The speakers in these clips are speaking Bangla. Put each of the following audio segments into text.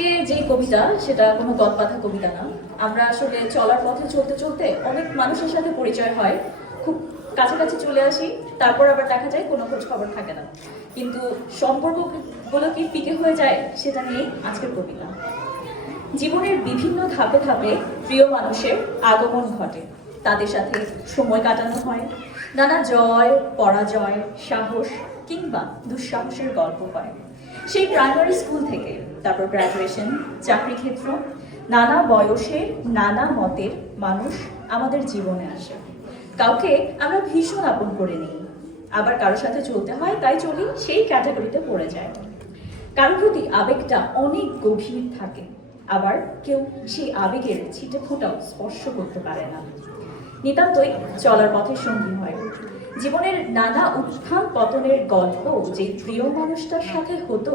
আজকে যে কবিতা সেটা কোনো গল্পবাঁধা কবিতা না। আমরা আসলে চলার পথে চলতে চলতে অনেক মানুষের সাথে পরিচয় হয়, খুব কাছাকাছি চলে আসি, তারপর আবার দেখা যায় কোনো খোঁজ খবর থাকে না, কিন্তু সম্পর্কগুলো কি পিকে হয়ে যায় সেটা নিয়েই আজকের কবিতা। জীবনের বিভিন্ন ধাপে ধাপে প্রিয় মানুষের আগমন ঘটে, তাদের সাথে সময় কাটানো হয়, নানা জয় পরাজয়, সাহস কিংবা দুঃসাহসের গল্প হয়। সেই প্রাইমারি স্কুল থেকে তারপর গ্র্যাজুয়েশন, চাকরি ক্ষেত্র, নানা বয়সের নানা মতের মানুষ আমাদের জীবনে আসে। কাউকে আমরা ভীষণ আপন করে নিই, আবার কারোর সাথে চলতে হয় তাই চলি সেই ক্যাটাগরিতে পড়ে যায়। কারোর প্রতি আবেগটা অনেক গভীর থাকে, আবার কেউ সেই আবেগের ছিটে ফোঁটাও স্পর্শ করতে পারে না। নিতান্তই চলার পথে সঙ্গী হয়। জীবনের নানা উত্থান পতনের গল্প যে প্রিয় মানুষটার সাথে হতো,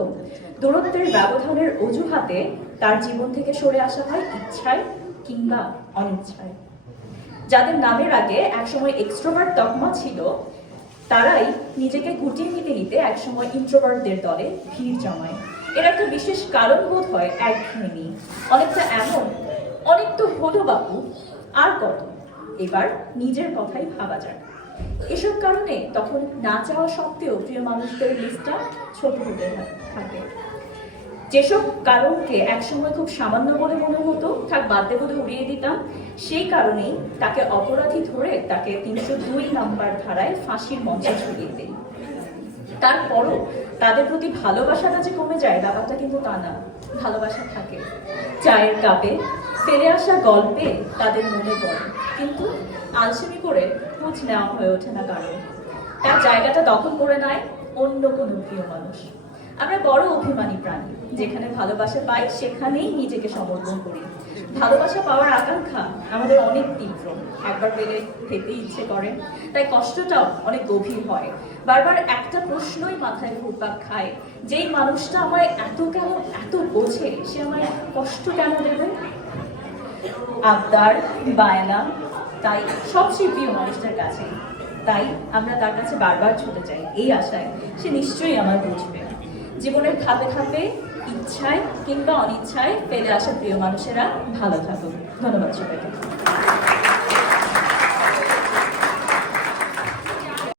দূরত্বের ব্যবধানের অজুহাতে তার জীবন থেকে সরে আসা হয় ইচ্ছায় কিংবা অনিচ্ছায়। যাদের নামের আগে একসময় এক্সট্রোভার্ট তকমা ছিল, তারাই নিজেকে গুটিয়ে নিতে নিতে একসময় ইন্ট্রোভার্টদের দলে ভিড় জমায়। এর একটা বিশেষ কারণ বোধ হয় একঘেয়েমি, অনেকটা এমন, অনেক তো হলো বাপু, আর কত, এবার নিজের কথাই ভাবা যায়। এসব কারণে তখন না চাওয়া সত্ত্বেও প্রিয় মানুষদের লিস্টটা ছোট হতে থাকে। যেসব কারণকে একসময় খুব সামান্য বলে মনে হতো, থাক বাদ বলে উড়িয়ে দিতাম, সেই কারণেই তাকে অপরাধী ধরে তাকে ৩০২ নাম্বার ধারায় ফাঁসির মঞ্চে ঝুলিয়ে দেয়। তারপরও তাদের প্রতি ভালোবাসাটা যে কমে যায় ব্যাপারটা কিন্তু তা না, ভালোবাসা থাকে। চায়ের কাপে ফেলে আসা গল্পে তাদের মনে পড়ে, কিন্তু আলসেমি করে খোঁজ নেওয়া হয়ে ওঠে না কারণ। তার জায়গাটা দখল করে নেয় অন্য কোনো প্রিয় মানুষ। আমরা বড় অভিমানী প্রাণী, যেখানে ভালোবাসা পাই সেখানেই নিজেকে সমর্পণ করি। ভালোবাসা পাওয়ার আকাঙ্ক্ষা আমাদের অনেক তীব্র, একবার পেলে খেতে ইচ্ছে করে, তাই কষ্টটাও অনেক গভীর হয়। বারবার একটা প্রশ্নই মাথায় ঘুরপাক খায়, যেই মানুষটা আমায় এত বোঝে সে আমায় কষ্ট কেন দেবে? আবদার, বায়না, তাই সবচেয়ে প্রিয় মানুষটার কাছে, তাই আমরা তার কাছে বারবার ছুটে যাই এই আশায় সে নিশ্চয়ই আমার বুঝবে। জীবনের ধাপে ধাপে ইচ্ছায় কিংবা অনিচ্ছায় ফেলে আসা প্রিয় মানুষেরা ভালো থাকুক। ধন্যবাদ সবাইকে।